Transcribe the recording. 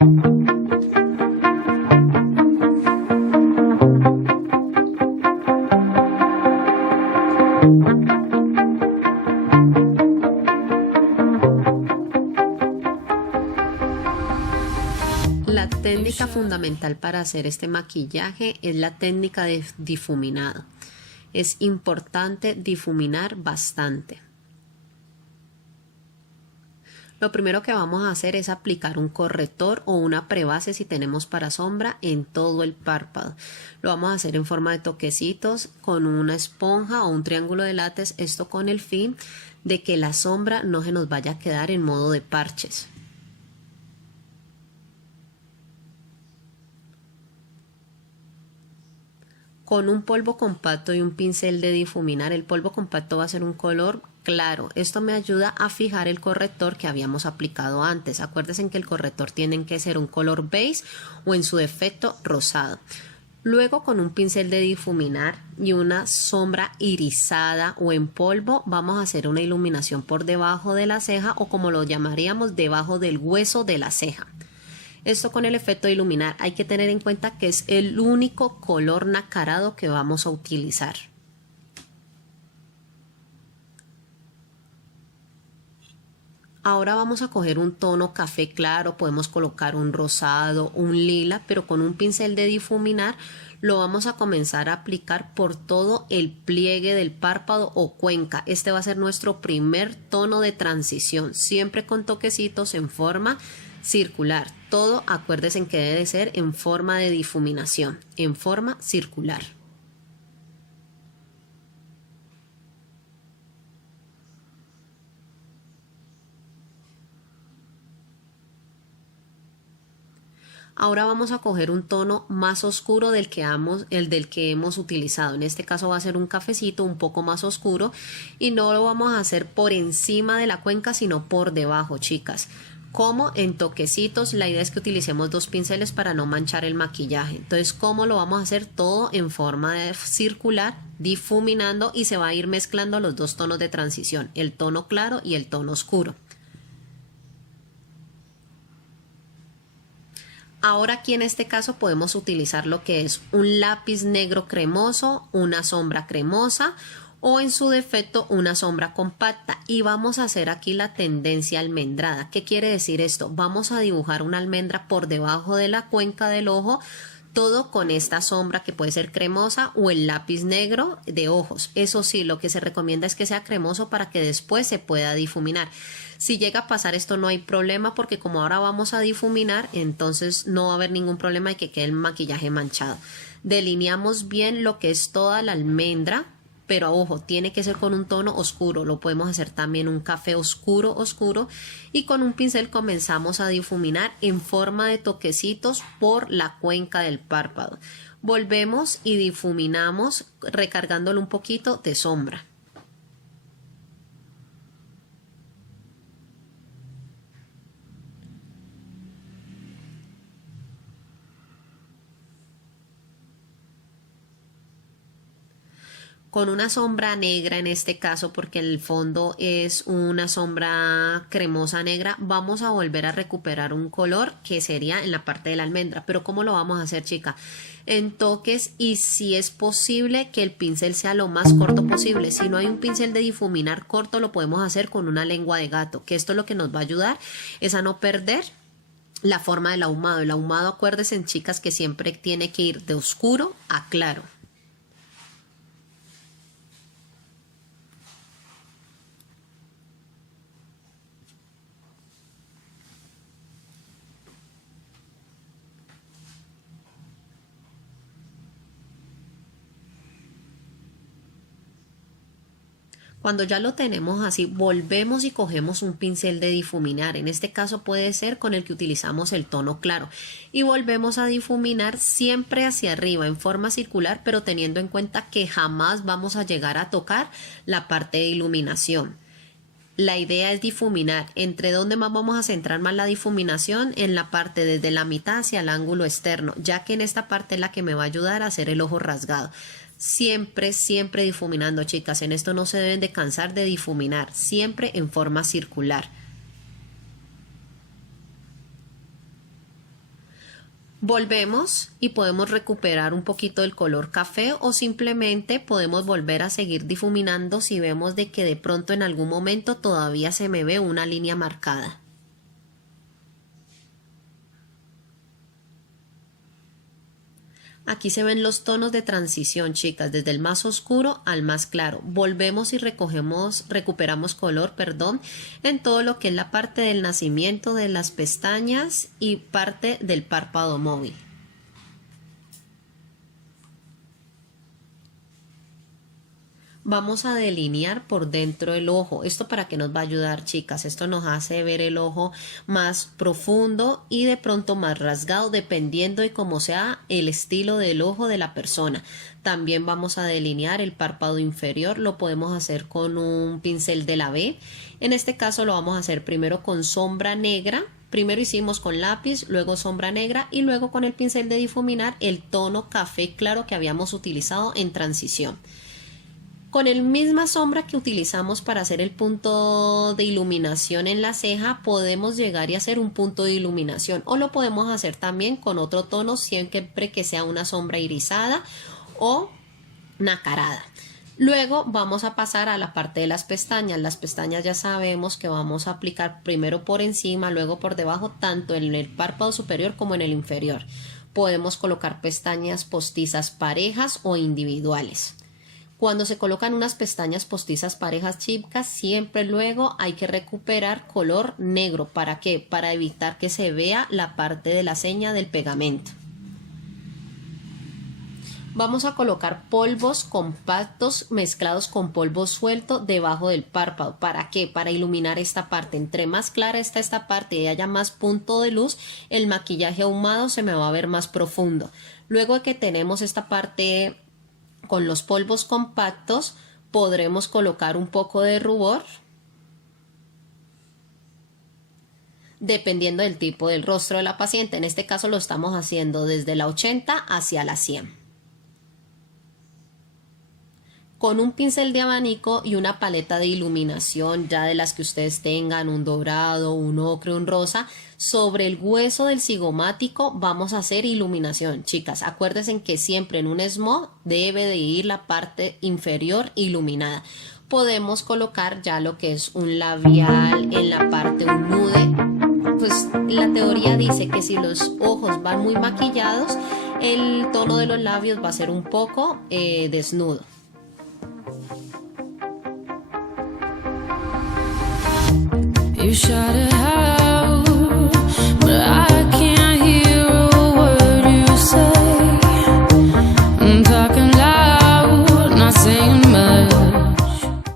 La técnica fundamental para hacer este maquillaje es la técnica de difuminado. Es importante difuminar bastante. Lo primero que vamos a hacer es aplicar un corrector o una prebase si tenemos para sombra en todo el párpado. Lo vamos a hacer en forma de toquecitos con una esponja o un triángulo de látex, esto con el fin de que la sombra no se nos vaya a quedar en modo de parches. Con un polvo compacto y un pincel de difuminar, el polvo compacto va a ser un color claro. Esto me ayuda a fijar el corrector que habíamos aplicado antes. Acuérdense que el corrector tiene que ser un color beige o en su defecto rosado. Luego con un pincel de difuminar y una sombra irisada o en polvo vamos a hacer una iluminación por debajo de la ceja o como lo llamaríamos debajo del hueso de la ceja. Esto con el efecto de iluminar hay que tener en cuenta que es el único color nacarado que vamos a utilizar. Ahora vamos a coger un tono café claro, podemos colocar un rosado, un lila, pero con un pincel de difuminar lo vamos a comenzar a aplicar por todo el pliegue del párpado o cuenca. Este va a ser nuestro primer tono de transición, siempre con toquecitos en forma circular. Todo acuérdense que debe de ser en forma de difuminación, en forma circular. Ahora vamos a coger un tono más oscuro del que hemos utilizado. En este caso va a ser un cafecito un poco más oscuro y no lo vamos a hacer por encima de la cuenca, sino por debajo, chicas. Como en toquecitos, la idea es que utilicemos dos pinceles para no manchar el maquillaje. Entonces, ¿cómo lo vamos a hacer? Todo en forma circular, difuminando y se va a ir mezclando los dos tonos de transición, el tono claro y el tono oscuro. Ahora aquí en este caso podemos utilizar lo que es un lápiz negro cremoso, una sombra cremosa o en su defecto una sombra compacta y vamos a hacer aquí la tendencia almendrada. ¿Qué quiere decir esto? Vamos a dibujar una almendra por debajo de la cuenca del ojo, todo con esta sombra que puede ser cremosa o el lápiz negro de ojos. Eso sí, lo que se recomienda es que sea cremoso para que después se pueda difuminar. Si llega a pasar esto no hay problema porque como ahora vamos a difuminar, entonces no va a haber ningún problema de que quede el maquillaje manchado. Delineamos bien lo que es toda la almendra, pero ojo, tiene que ser con un tono oscuro. Lo podemos hacer también un café oscuro, oscuro. Y con un pincel comenzamos a difuminar en forma de toquecitos por la cuenca del párpado. Volvemos y difuminamos recargándole un poquito de sombra. Con una sombra negra en este caso, porque el fondo es una sombra cremosa negra, vamos a volver a recuperar un color que sería en la parte de la almendra. Pero ¿cómo lo vamos a hacer, chica? En toques y si es posible que el pincel sea lo más corto posible. Si no hay un pincel de difuminar corto, lo podemos hacer con una lengua de gato, que esto lo que nos va a ayudar es a no perder la forma del ahumado. El ahumado, acuérdense, chicas, que siempre tiene que ir de oscuro a claro. Cuando ya lo tenemos así, volvemos y cogemos un pincel de difuminar. En este caso puede ser con el que utilizamos el tono claro. Y volvemos a difuminar siempre hacia arriba en forma circular, pero teniendo en cuenta que jamás vamos a llegar a tocar la parte de iluminación. La idea es difuminar. ¿Entre dónde más vamos a centrar más la difuminación? En la parte desde la mitad hacia el ángulo externo, ya que en esta parte es la que me va a ayudar a hacer el ojo rasgado. Siempre, siempre difuminando, chicas. En esto no se deben de cansar de difuminar, siempre en forma circular. Volvemos y podemos recuperar un poquito del color café o simplemente podemos volver a seguir difuminando si vemos de que de pronto en algún momento todavía se me ve una línea marcada. Aquí se ven los tonos de transición, chicas, desde el más oscuro al más claro. Volvemos y recuperamos color, en todo lo que es la parte del nacimiento de las pestañas y parte del párpado móvil. Vamos a delinear por dentro el ojo. ¿Esto para qué nos va a ayudar, chicas? Esto nos hace ver el ojo más profundo y de pronto más rasgado, dependiendo de cómo sea el estilo del ojo de la persona. También vamos a delinear el párpado inferior. Lo podemos hacer con un pincel de la B. En este caso lo vamos a hacer primero con sombra negra. Primero hicimos con lápiz, luego sombra negra y luego con el pincel de difuminar el tono café claro que habíamos utilizado en transición. Con la misma sombra que utilizamos para hacer el punto de iluminación en la ceja, podemos llegar y hacer un punto de iluminación, o lo podemos hacer también con otro tono, siempre que sea una sombra irisada o nacarada. Luego vamos a pasar a la parte de las pestañas. Las pestañas ya sabemos que vamos a aplicar primero por encima, luego por debajo, tanto en el párpado superior como en el inferior. Podemos colocar pestañas postizas parejas o individuales. Cuando se colocan unas pestañas postizas parejas, chicas, siempre luego hay que recuperar color negro. ¿Para qué? Para evitar que se vea la parte de la seña del pegamento. Vamos a colocar polvos compactos mezclados con polvo suelto debajo del párpado. ¿Para qué? Para iluminar esta parte. Entre más clara está esta parte y haya más punto de luz, el maquillaje ahumado se me va a ver más profundo. Luego de que tenemos esta parte con los polvos compactos, podremos colocar un poco de rubor, dependiendo del tipo del rostro de la paciente. En este caso lo estamos haciendo desde la 80 hacia la 100. Con un pincel de abanico y una paleta de iluminación, ya de las que ustedes tengan, un dorado, un ocre, un rosa, sobre el hueso del cigomático vamos a hacer iluminación. Chicas, acuérdense que siempre en un smog debe de ir la parte inferior iluminada. Podemos colocar ya lo que es un labial en la parte, un nude. Pues la teoría dice que si los ojos van muy maquillados, el tono de los labios va a ser un poco desnudo. You shot it high.